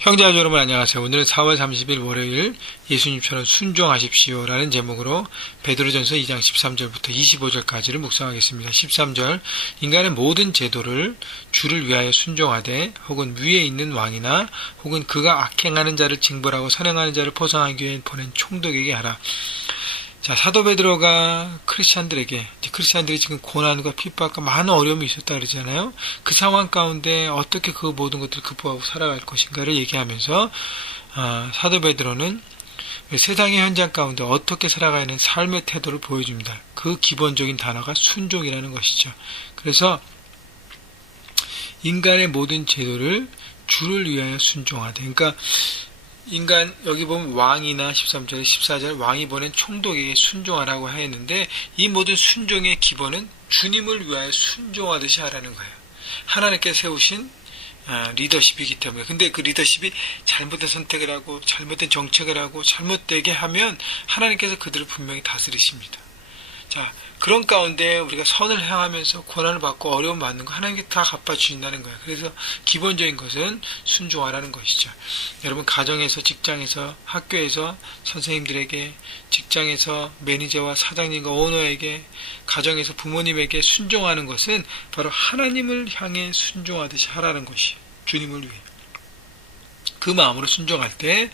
형제와 여러분 안녕하세요. 오늘은 4월 30일 월요일 예수님처럼 순종하십시오 라는 제목으로 베드로전서 2장 13절부터 25절까지를 묵상하겠습니다. 13절 인간의 모든 제도를 주를 위하여 순종하되 혹은 위에 있는 왕이나 혹은 그가 악행하는 자를 징벌하고 선행하는 자를 포상하기 위해 보낸 총독에게 하라. 자, 사도 베드로가 크리스찬들이 지금 고난과 핍박과 많은 어려움이 있었다 그러잖아요. 그 상황 가운데 어떻게 그 모든 것들을 극복하고 살아갈 것인가를 얘기하면서 사도 베드로는 세상의 현장 가운데 어떻게 살아가야 하는 삶의 태도를 보여줍니다. 그 기본적인 단어가 순종이라는 것이죠. 그래서 인간의 모든 제도를 주를 위하여 순종하되, 그러니까 인간, 여기 보면 왕이나 13절에 14절 왕이 보낸 총독에게 순종하라고 했는데, 이 모든 순종의 기본은 주님을 위하여 순종하듯이 하라는 거예요. 하나님께서 세우신 리더십이기 때문에. 근데 그 리더십이 잘못된 선택을 하고 잘못된 정책을 하고 잘못되게 하면 하나님께서 그들을 분명히 다스리십니다. 자, 그런 가운데 우리가 선을 행하면서 고난을 받고 어려움 받는 거 하나님께 다 갚아주신다는 거예요. 그래서 기본적인 것은 순종하라는 것이죠. 여러분, 가정에서, 직장에서, 학교에서 선생님들에게, 직장에서 매니저와 사장님과 오너에게, 가정에서 부모님에게 순종하는 것은 바로 하나님을 향해 순종하듯이 하라는 것이에요. 주님을 위해. 그 마음으로 순종할 때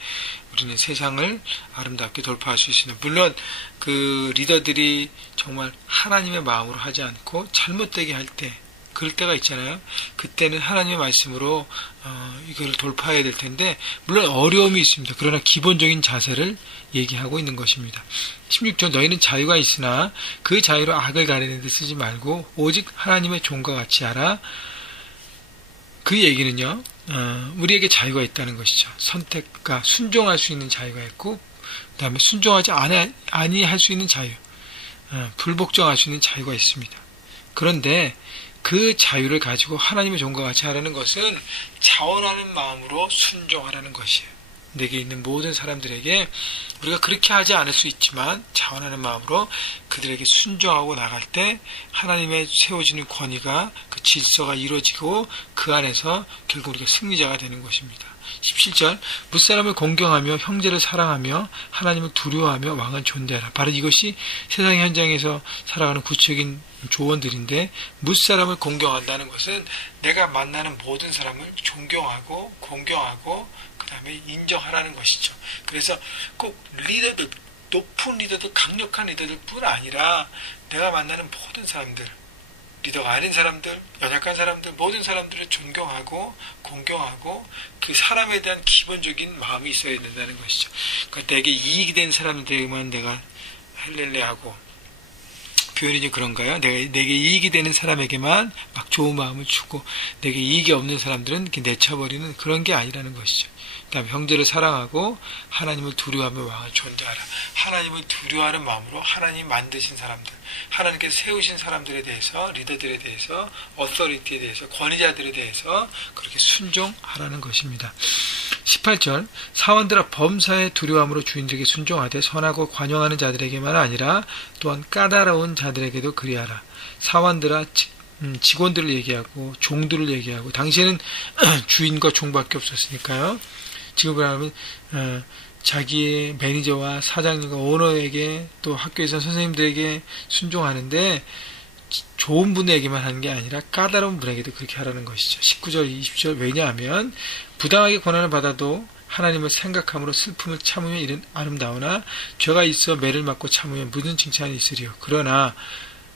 우리는 세상을 아름답게 돌파할 수 있습니다. 물론 그 리더들이 정말 하나님의 마음으로 하지 않고 잘못되게 할 때, 그럴 때가 있잖아요. 그때는 하나님의 말씀으로 이걸 돌파해야 될 텐데, 물론 어려움이 있습니다. 그러나 기본적인 자세를 얘기하고 있는 것입니다. 16절 너희는 자유가 있으나 그 자유로 악을 가리는 데 쓰지 말고 오직 하나님의 종과 같이 하라. 그 얘기는요, 우리에게 자유가 있다는 것이죠. 선택과 순종할 수 있는 자유가 있고, 그 다음에 순종하지 아니할 수 있는 자유, 불복종할 수 있는 자유가 있습니다. 그런데 그 자유를 가지고 하나님의 종과 같이 하라는 것은 자원하는 마음으로 순종하라는 것이에요. 내게 있는 모든 사람들에게 우리가 그렇게 하지 않을 수 있지만 자원하는 마음으로 그들에게 순종하고 나갈 때 하나님의 세워지는 권위가, 그 질서가 이루어지고 그 안에서 결국 우리가 승리자가 되는 것입니다. 17절 무사람을 공경하며 형제를 사랑하며 하나님을 두려워하며 왕은 존대하라. 바로 이것이 세상 현장에서 살아가는 구체적인 조언들인데, 무사람을 공경한다는 것은 내가 만나는 모든 사람을 존경하고 공경하고 그 다음에 인정하라는 것이죠. 그래서 꼭 리더들, 높은 리더들, 강력한 리더들 뿐 아니라 내가 만나는 모든 사람들, 리더가 아닌 사람들, 연약한 사람들, 모든 사람들을 존경하고 공경하고 그 사람에 대한 기본적인 마음이 있어야 된다는 것이죠. 그러니까 내게 이익이 된 사람들에게만 내가 할렐레하고, 표현이 좀 그런가요? 내게 이익이 되는 사람에게만 막 좋은 마음을 주고 내게 이익이 없는 사람들은 이렇게 내쳐버리는 그런 게 아니라는 것이죠. 그 다음에 형제를 사랑하고 하나님을 두려워하며 왕을 존대하라. 하나님을 두려워하는 마음으로 하나님 만드신 사람들, 하나님께서 세우신 사람들에 대해서, 리더들에 대해서, 어서리티에 대해서, 권위자들에 대해서 그렇게 순종하라는 것입니다. 18절 사원들아 범사에 두려움으로 주인들에게 순종하되 선하고 관용하는 자들에게만 아니라 또한 까다로운 자들에게도 그리하라. 사원들아, 직원들을 얘기하고 종들을 얘기하고, 당시에는 주인과 종밖에 없었으니까요. 지금으로 하면 자기의 매니저와 사장님과 오너에게, 또 학교에서 선생님들에게 순종하는데 좋은 분에게만 하는 게 아니라 까다로운 분에게도 그렇게 하라는 것이죠. 19절 20절 왜냐하면 부당하게 고난을 받아도 하나님을 생각함으로 슬픔을 참으면 이는 아름다우나 죄가 있어 매를 맞고 참으면 무슨 칭찬이 있으리요. 그러나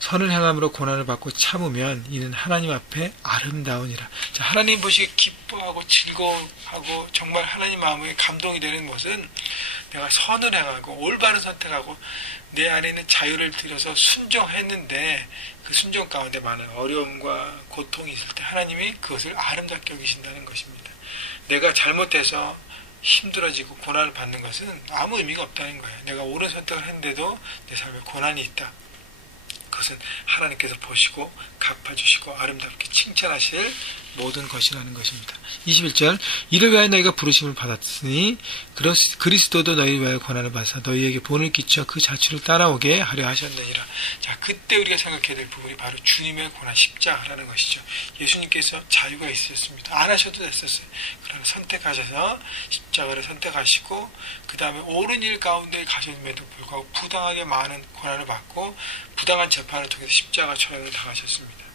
선을 행함으로 고난을 받고 참으면 이는 하나님 앞에 아름다우니라. 자, 하나님 보시기에 기뻐하고 즐거워하고 정말 하나님 마음에 감동이 되는 것은 내가 선을 행하고 올바른 선택하고 내 안에 있는 자유를 들여서 순종했는데 그 순종 가운데 많은 어려움과 고통이 있을 때 하나님이 그것을 아름답게 여기신다는 것입니다. 내가 잘못해서 힘들어지고 고난을 받는 것은 아무 의미가 없다는 거예요. 내가 옳은 선택을 했는데도 내 삶에 고난이 있다. 그것은 하나님께서 보시고 갚아주시고 아름답게 칭찬하실 모든 것이라는 것입니다. 21절 이를 위하여 너희가 부르심을 받았으니 그리스도도 너희를 위하여 고난을 받아서 너희에게 본을 끼쳐 그 자취를 따라오게 하려 하셨느니라. 자, 그때 우리가 생각해야 될 부분이 바로 주님의 고난 십자가라는 것이죠. 예수님께서 자유가 있으셨습니다. 안 하셔도 됐었어요. 그러나 선택하셔서 십자가를 선택하시고 그 다음에 옳은 일 가운데 가셨음에도 불구하고 부당하게 많은 고난을 받고 부당한 재판을 통해서 십자가 처형을 당하셨습니다.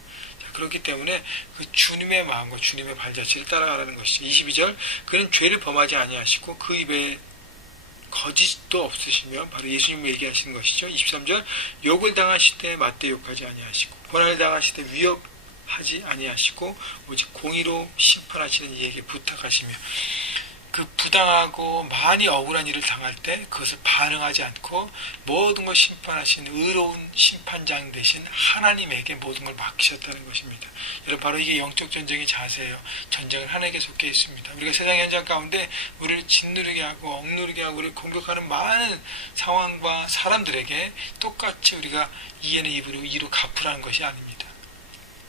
그렇기 때문에 그 주님의 마음과 주님의 발자취를 따라가라는 것이죠. 22절 그는 죄를 범하지 아니하시고 그 입에 거짓도 없으시며 바로 예수님이 얘기하시는 것이죠. 23절 욕을 당하실 때 맞대 욕하지 아니하시고 고난을 당하실 때 위협하지 아니하시고 오직 공의로 심판하시는 이에게 부탁하시며 그 부당하고 많이 억울한 일을 당할 때 그것을 반응하지 않고 모든 걸 심판하신 의로운 심판장 되신 하나님에게 모든 걸 맡기셨다는 것입니다. 여러분 바로 이게 영적 전쟁의 자세예요. 전쟁은 하나님께 속해 있습니다. 우리가 세상 현장 가운데 우리를 짓누르게 하고 억누르게 하고 우리를 공격하는 많은 상황과 사람들에게 똑같이 우리가 이에는 입으로 이로 갚으라는 것이 아닙니다.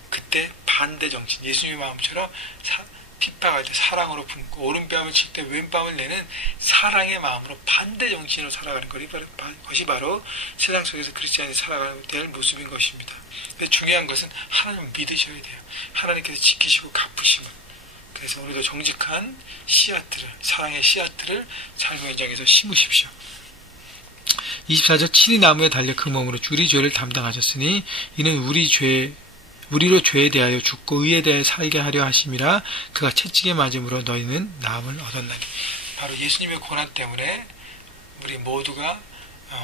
그때 반대 정신, 예수님의 마음처럼 핍박할 때 사랑으로 품고 오른뺨을 칠 때 왼뺨을 내는 사랑의 마음으로 반대 정신으로 살아가는 것이 바로 세상 속에서 크리스찬이 살아가야 될 모습인 것입니다. 근데 중요한 것은 하나님을 믿으셔야 돼요. 하나님께서 지키시고 갚으시면. 그래서 오늘도 정직한 씨앗들을, 사랑의 씨앗들을 삶의 현장에서 심으십시오. 24절 친히 나무에 달려 그 몸으로 우리 죄를 담당하셨으니 이는 우리로 죄에 대하여 죽고 의에 대하여 살게 하려 하심이라. 그가 채찍에 맞음으로 너희는 나음을 얻었나니. 바로 예수님의 고난 때문에 우리 모두가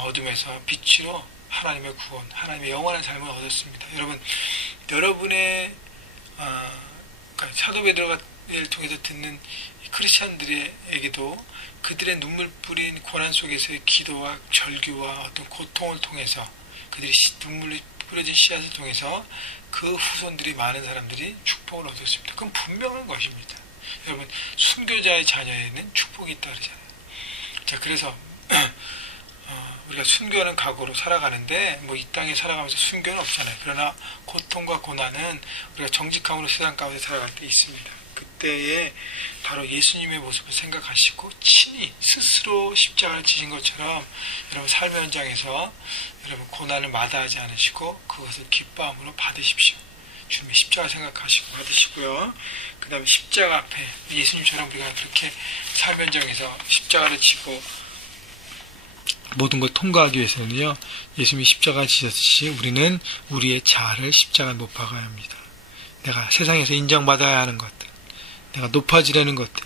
어둠에서 빛으로 하나님의 구원, 하나님의 영원한 삶을 얻었습니다. 여러분의 사도 베드로를 통해서 듣는 크리스찬들에게도 그들의 눈물 뿌린 고난 속에서의 기도와 절규와 어떤 고통을 통해서 그들이 눈물이 뿌려진 씨앗을 통해서 그 후손들이 많은 사람들이 축복을 얻었습니다. 그건 분명한 것입니다. 여러분 순교자의 자녀에는 축복이 있다 그러잖아요. 자, 그래서 우리가 순교하는 각오로 살아가는데 이 땅에 살아가면서 순교는 없잖아요. 그러나 고통과 고난은 우리가 정직함으로 세상 가운데 살아갈 때 있습니다. 그때에 바로 예수님의 모습을 생각하시고 친히 스스로 십자가를 지신 것처럼 여러분 삶의 현장에서 여러분 고난을 마다하지 않으시고 그것을 기뻐함으로 받으십시오. 주님의 십자가 생각하시고 받으시고요. 그 다음에 십자가 앞에 예수님처럼 우리가 그렇게 삶의 현장에서 십자가를 지고 모든 걸 통과하기 위해서는요, 예수님이 십자가 지셨듯이 우리는 우리의 자아를 십자가에 못 박아야 합니다. 내가 세상에서 인정받아야 하는 것들, 내가 높아지려는 것들,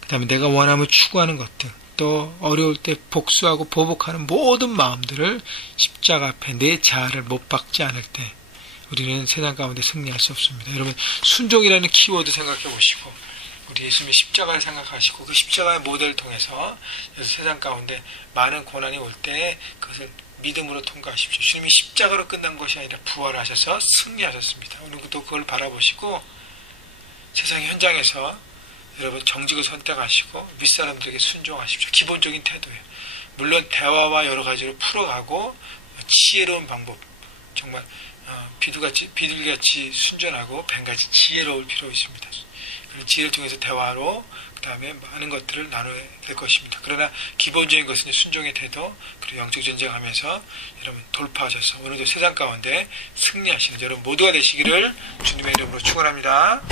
그 다음에 내가 원함을 추구하는 것들, 또 어려울 때 복수하고 보복하는 모든 마음들을 십자가 앞에 내 자아를 못 박지 않을 때 우리는 세상 가운데 승리할 수 없습니다. 여러분 순종이라는 키워드 생각해 보시고 우리 예수님의 십자가를 생각하시고 그 십자가의 모델을 통해서 세상 가운데 많은 고난이 올 때 그것을 믿음으로 통과하십시오. 주님이 십자가로 끝난 것이 아니라 부활하셔서 승리하셨습니다. 오늘도 그걸 바라보시고 세상의 현장에서 여러분 정직을 선택하시고 윗사람들에게 순종하십시오. 기본적인 태도예요. 물론 대화와 여러 가지로 풀어가고 지혜로운 방법, 정말 비둘기같이 순전하고 뱀같이 지혜로울 필요 있습니다. 지혜를 통해서 대화로 그 다음에 많은 것들을 나눠야 될 것입니다. 그러나 기본적인 것은 순종의 태도, 그리고 영적 전쟁하면서 여러분 돌파하셔서 오늘도 세상 가운데 승리하시는 여러분 모두가 되시기를 주님의 이름으로 축원합니다.